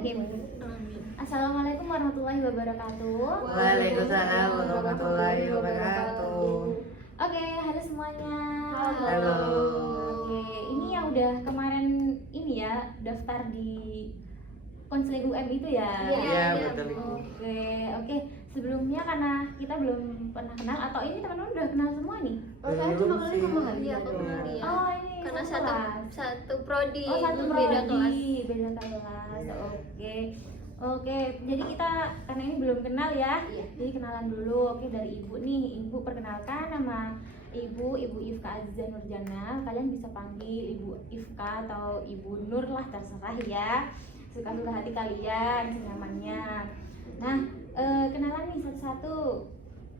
Bismillahirrahmanirrahim. Amin. Assalamualaikum warahmatullahi wabarakatuh. Waalaikumsalam warahmatullahi wabarakatuh. Oke, halo semuanya. Halo. Oke, ini yang udah kemarin ini ya daftar di konseling UM itu ya. Iya, betul Ibu. Oke. Sebelumnya karena kita belum pernah kenal atau ini teman-teman udah kenal semua nih? Oh, saya cuma kenal Belum sama sih. Halia, aku kenal dia. Oh, ini Karena satu kelas. satu prodi, Oh, satu beda kelas. prodi, beda kelas. Oke, jadi kita karena ini belum kenal ya. Iya. Jadi kenalan dulu. Oke, dari Ibu nih. Ibu perkenalkan nama Ibu Ifka Aziza Nurjana. Kalian bisa panggil Ibu Ifka atau Ibu Nur lah, terserah ya. Suka-suka hati kalian, senyamannya. Nah, kenalan nih satu-satu.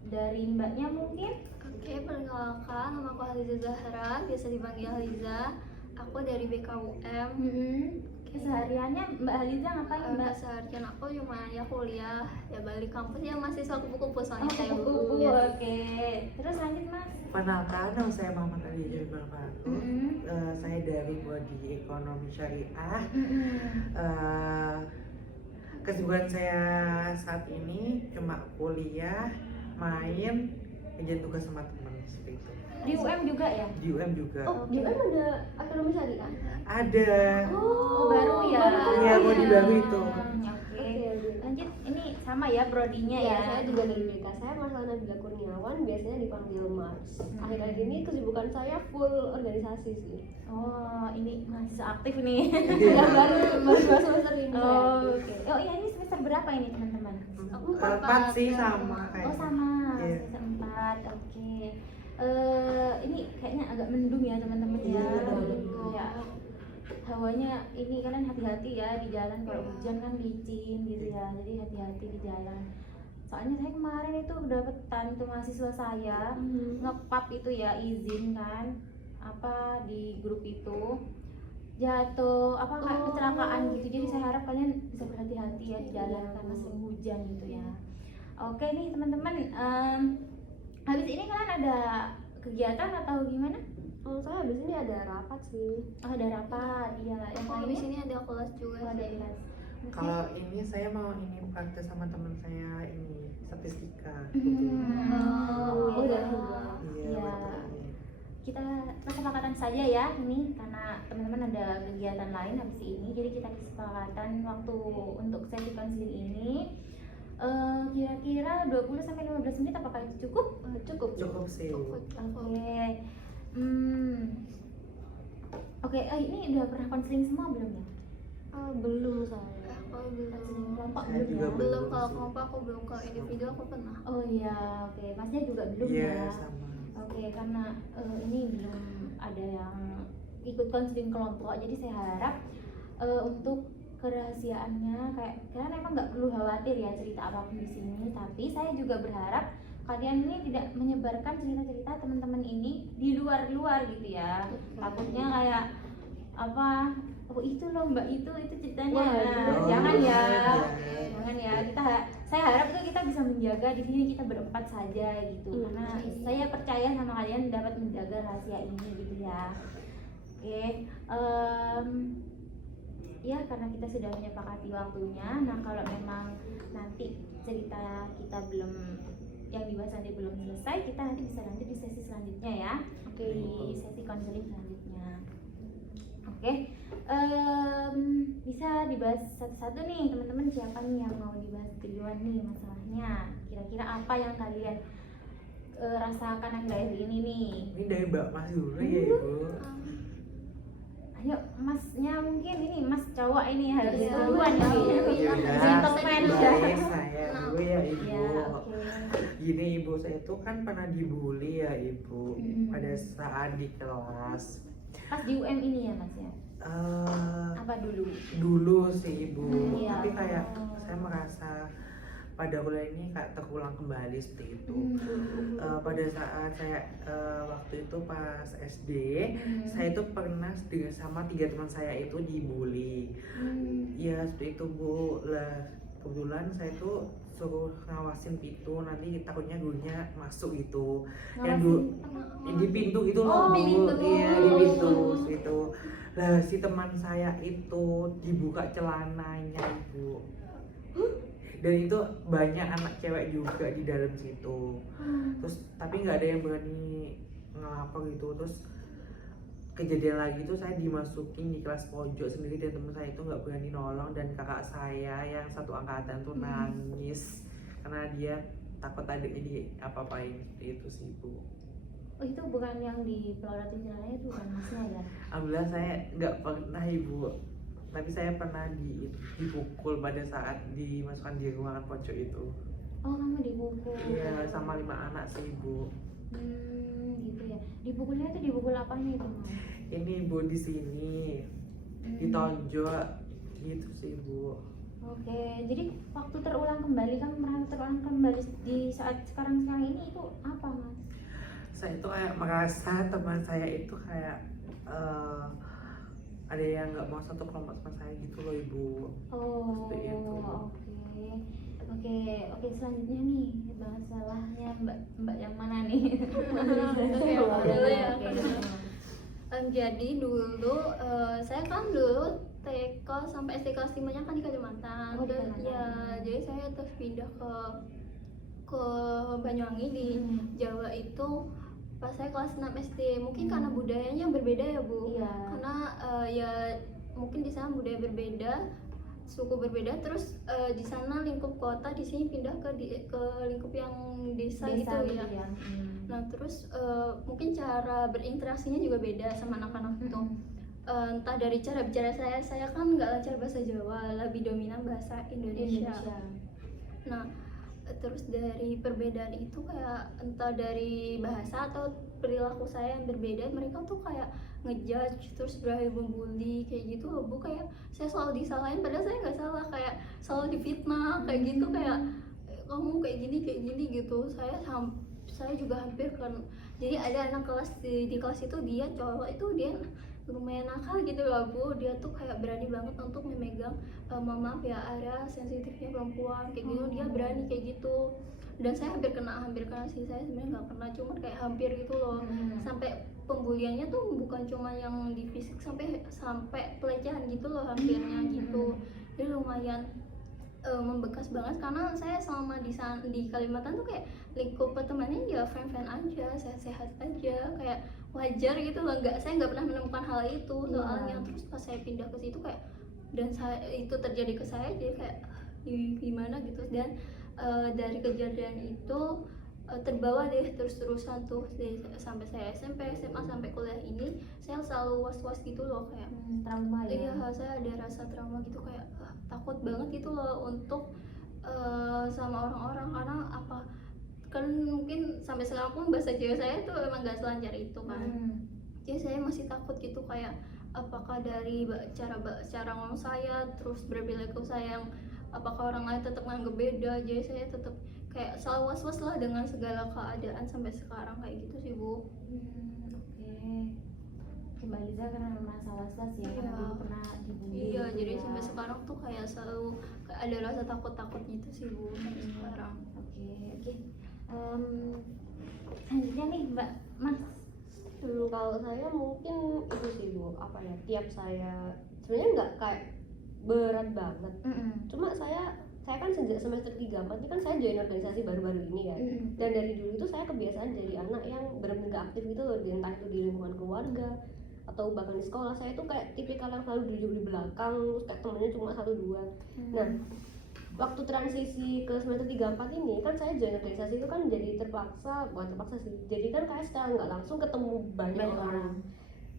Dari Mbaknya mungkin. Oke, perkenalkan, nama aku Haliza Zahra, biasa dipanggil Haliza. Aku dari BKUM. Kesehariannya Mbak Haliza ngapain Mbak? Seharian aku cuma ya kuliah, ya balik kampus ya mahasiswa kupu-kupu soalnya Oh, saya kupu-kupu. ya. Oke. Terus lanjut Mas. Perkenalkan, nama saya Muhammad Ali Jabal Faruq. Mm-mm. Saya dari Prodi Ekonomi Syariah. Kesibukan saya saat ini cuma kuliah, main, kerja tugas sama teman seperti itu. Di UM juga ya? Di UM juga. Oh, di UM ada ekonomi syariah. Ada. Oh, baru ya? Iya, prodi baru itu. Oke. Lanjut, ini sama ya prodinya Ya, ya? saya juga dari BK. Saya Marcel Nabila Kurniawan, biasanya dipanggil Mars. Akhir-akhir ini kesibukan saya full organisasi sih. Oh, ini masih aktif nih. Ya, baru dua semester ini. Oh, oke. Oh iya, ini semester berapa ini teman-teman? Empat sih sama kayak. Oh, sama. Iya. Semester 4. Oke. Ini kayaknya agak mendung ya teman-teman ya. Iya. Ya. Hawanya ini kalian hati-hati ya di jalan, kalau hujan kan licin gitu ya, jadi hati-hati di jalan. Soalnya saya kemarin itu kedapetan itu mahasiswa saya ngepap itu ya, izin kan apa di grup itu jatuh apa kayak kecelakaan gitu. Jadi saya harap kalian bisa berhati-hati ya di jalan karena sering hujan gitu ya. Oke nih teman-teman, habis ini kalian ada kegiatan atau gimana? Oh, saya habis ini ada rapat sih. Oh, ada rapat, iya. Yang Oh, di lainnya? sini ada kelas juga. Oh, ada kelas. Oke. Kalau ini saya mau ini praktek sama teman saya ini statistika. Oh, udah. Iya, Iya. betul. Kita kesepakatan saja ya ini karena teman-teman ada kegiatan lain habis ini, jadi kita kesepakatan waktu untuk sesi konseling ini kira-kira 20 sampai 15 menit. Apakah itu cukup? Cukup sih. Oke. Oke, ini udah pernah konseling semua belum ya? Belum saya. Aku Konseling belum. kelompok Saya belum juga ya? Belum, kalau kelompok aku belum, kalau individu aku pernah. Oh iya, oke. Masnya juga belum Iya, ya? sama. Oke, karena ini belum ada yang ikut konseling kelompok, jadi saya harap untuk kerahasiaannya kayak kalian emang nggak perlu khawatir ya cerita apapun di sini, tapi saya juga berharap kalian ini tidak menyebarkan cerita-cerita teman-teman ini di luar-luar gitu ya. Takutnya kayak apa? Oh itu loh Mbak, itu ceritanya. Nah, jangan ya. Jangan ya. Saya harap tuh kita bisa menjaga di sini, kita berempat saja gitu. Karena saya percaya sama kalian dapat menjaga rahasia ini gitu ya. Oke. Ya karena kita sudah menyepakati waktunya. Nah, kalau memang nanti cerita kita belum, yang dibahas nanti belum selesai, kita nanti bisa lanjut di sesi selanjutnya ya. Oke. Di sesi konseling selanjutnya. Oke. Bisa dibahas satu-satu nih teman-teman, siapa nih yang mau dibahas duluan nih masalahnya, kira-kira apa yang kalian rasakan akhir-akhir ini nih. Ini dari Mbak Mas dulu ya Ibu. Ayo masnya, mungkin ini mas cowok ini harus Iya. duluan nih. Ya Gentleman udah, ya. baik saya dulu ya Ibu. Ya, oke. Gini Ibu, saya itu kan pernah dibully ya Ibu pada saat di kelas. Pas di UM ini ya mas ya? Apa dulu? Dulu sih Ibu, Iya. tapi kayak saya merasa pada kuliah ini kayak terulang kembali seperti itu. Pada saat saya waktu itu pas SD, saya itu pernah sama 3 teman saya itu dibully. Ya seperti itu Bu. Lah kebetulan saya tuh suruh ngawasin pintu, nanti takutnya gurunya masuk gitu. Yang dulu di pintu gitu Oh, loh Bu. pintu. Iya di pintu situ. Lah si teman saya itu dibuka celananya Bu, dan itu banyak anak cewek juga di dalam situ. Terus tapi nggak ada yang berani ngelapor gitu. Terus kejadian lagi tuh saya dimasukin di kelas pojok sendiri dan teman saya itu nggak berani nolong, dan kakak saya yang satu angkatan tuh nangis karena dia takut adiknya di apa-apain itu sih Bu. Oh, itu bukan yang di pelorotin celananya, itu bukan masnya ya? Alhamdulillah saya nggak pernah Ibu, tapi saya pernah dipukul pada saat dimasukkan di ruangan pojok itu. Oh, kamu dipukul? Iya sama 5 anak sih Bu. Gitu ya. Dipukulnya itu dipukul apanya itu, Mas? Ini Bu di sini ditonjok gitu sih Bu. Oke, jadi waktu terulang kembali, kamu merasa terulang kembali di saat sekarang ini itu apa, Mas? Saya itu kayak merasa teman saya itu kayak ada yang nggak mau satu kelompok sama saya gitu loh Ibu. Oh, Seperti itu. Oke, selanjutnya nih masalahnya Mbak yang mana nih? Oke, aku dulu ya. Oke. Jadi dulu saya kan dulu TK sampai SD kelas 5-nya kan di Kalimantan. Oh, di Kalimantan. Ya, jadi saya terus pindah ke Banyuwangi di Jawa itu pas saya kelas 6 SD. Mungkin karena budayanya berbeda ya Bu. Iya. Karena ya mungkin di sana budaya berbeda, suku berbeda, terus di sana lingkup kota, di sini pindah ke lingkup yang desa gitu ya. Nah terus mungkin cara berinteraksinya juga beda sama anak-anak itu. Entah dari cara bicara saya kan nggak lancar bahasa Jawa, lebih dominan bahasa Indonesia. Nah terus dari perbedaan itu kayak entah dari bahasa atau perilaku saya yang berbeda, mereka tuh kayak ngejudge terus berani membuli kayak gitu loh Bu. Kayak saya selalu disalahin padahal saya nggak salah, kayak selalu difitnah kayak gitu, kayak kamu kayak gini gitu. Saya juga hampir kan, jadi ada anak kelas di kelas itu, dia cowok itu, dia lumayan nakal gitu loh Bu. Dia tuh kayak berani banget untuk memegang maaf ya area sensitifnya perempuan kayak gitu. Dia berani kayak gitu, dan saya hampir kena sih. Saya sebenarnya nggak kena, cuma kayak hampir gitu loh. Sampai pembuliannya tuh bukan cuma yang di fisik, sampai pelecehan gitu loh hampirnya gitu. Jadi lumayan membekas banget, karena saya selama di Kalimantan tuh kayak lingkup pertemanan ya fan aja, sehat-sehat aja, kayak wajar gitu loh. Saya nggak pernah menemukan hal itu soalnya. Terus pas saya pindah ke situ kayak, dan itu terjadi ke saya, jadi kayak gimana gitu. Dan dari kejadian itu terbawa deh terus-terusan tuh sampai saya SMP, SMA, sampai kuliah ini saya selalu was-was gitu loh, kayak trauma ya? Iya, saya ada rasa trauma gitu, kayak takut banget gitu loh untuk sama orang-orang, karena apa kan mungkin sampai sekarang pun bahasa Jawa saya tuh emang gak selancar itu kan. Jadi saya masih takut gitu, kayak apakah dari cara ngomong saya, terus berperilaku saya yang apakah orang lain tetap nganggep beda. Jadi saya tetap kayak selalu was-was lah dengan segala keadaan sampai sekarang kayak gitu sih Bu. Oke, Mbak Liza karena merasa was-was ya, karena dulu pernah dibully. Iya, gitu jadi ya. sampai sekarang tuh kayak selalu kayak ada rasa takut gitu sih Bu sampai sekarang. Oke. Selanjutnya nih Mbak Mas. Kalau saya mungkin itu sih Bu, apa ya, tiap saya sebenarnya nggak kayak berat banget. Cuma saya kan sejak semester 3-4 ini kan saya join organisasi baru-baru ini ya. Dan dari dulu itu saya kebiasaan jadi anak yang benar-benar gak aktif gitu loh, entah itu di lingkungan keluarga atau bahkan di sekolah. Saya tuh kayak tipikal yang selalu duduk di belakang, terus kayak temennya cuma 1-2. Nah, waktu transisi ke semester 3-4 ini kan saya join organisasi itu kan jadi bukan terpaksa sih, jadi kan kayak secara nggak langsung ketemu banyak orang.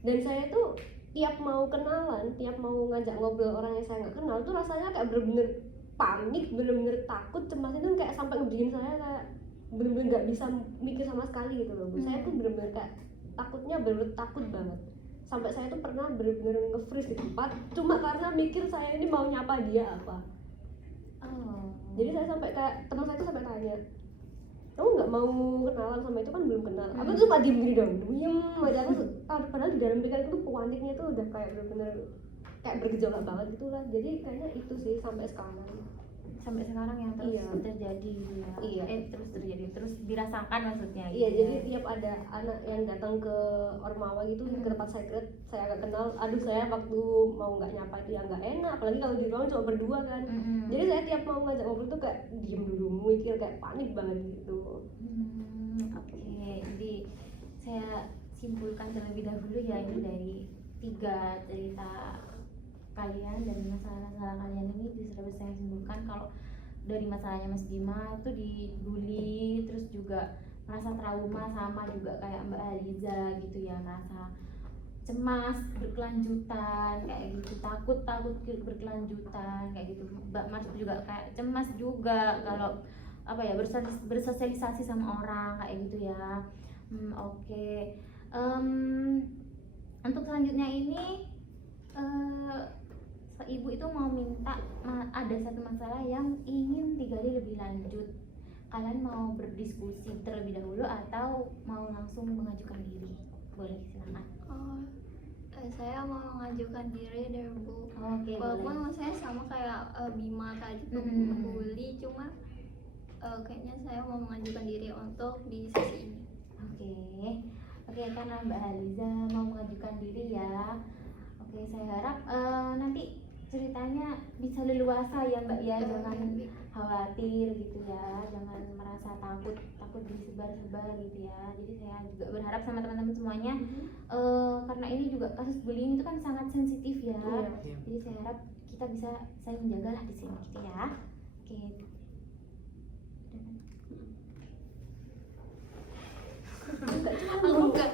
Dan saya tuh tiap mau kenalan, tiap mau ngajak ngobrol orang yang saya nggak kenal tuh rasanya kayak bener-bener panik, bener-bener takut, cemas itu kayak sampai ngebikin saya kayak bener-bener nggak bisa mikir sama sekali gitu loh. Saya tuh bener-bener kayak bener-bener takut banget, sampai saya tuh pernah bener-bener nge-freeze di tempat cuma karena mikir saya ini mau nyapa dia apa. Jadi saya sampai kayak teman saya tuh sampai tanya, kamu nggak mau kenalan sama itu, kan belum kenal. Aku tuh cuma diem aja. Padahal di dalam pikiran itu paniknya tuh udah kayak bener-bener kayak bergejolak banget gitulah. Jadi kayaknya itu sih sampai sekarang. sampai sekarang yang terus Iya. terjadi gitu ya. Iya. Terus terjadi, terus dirasakan maksudnya Iya, gitu jadi ya. tiap ada anak yang datang ke Ormawa gitu, ke tempat saya agak kenal, aduh saya waktu mau nggak nyapa itu yang nggak enak, apalagi kalau di ruang cuma berdua kan. Jadi saya tiap mau ngajak ngobrol tuh kayak diem dulu, mikir kayak panik banget gitu. Oke, jadi saya simpulkan terlebih dahulu ya, ini dari 3 cerita kalian dan masalah-masalah kalian ini bisa saya simpulkan kalau dari masalahnya Mas Bima itu dibully, terus juga merasa trauma sama juga kayak Mbak Aliza gitu ya, merasa cemas berkelanjutan kayak gitu, takut berkelanjutan kayak gitu. Mbak Mars juga kayak cemas juga kalau apa ya, bersosialisasi sama orang kayak gitu ya. Oke. Untuk selanjutnya ini ibu itu mau minta, ada satu masalah yang ingin digali lebih lanjut. Kalian mau berdiskusi terlebih dahulu atau mau langsung mengajukan diri? Boleh, silakan. Saya mau mengajukan diri deh Bu. Oke, Walaupun boleh. saya sama kayak Bima tadi tuh bully, cuma kayaknya saya mau mengajukan diri untuk di sesi ini. Oke, karena Mbak Aliza mau mengajukan diri ya. Oke, saya harap nanti ceritanya bisa leluasa ya Mbak ya, jangan khawatir gitu ya, jangan merasa takut disebar-sebar gitu ya. Jadi saya juga berharap sama teman-teman semuanya, karena ini juga kasus bullying itu kan sangat sensitif ya. Iya. Jadi saya harap kita bisa saling menjaga lah di sini gitu ya. Oke. Aku enggak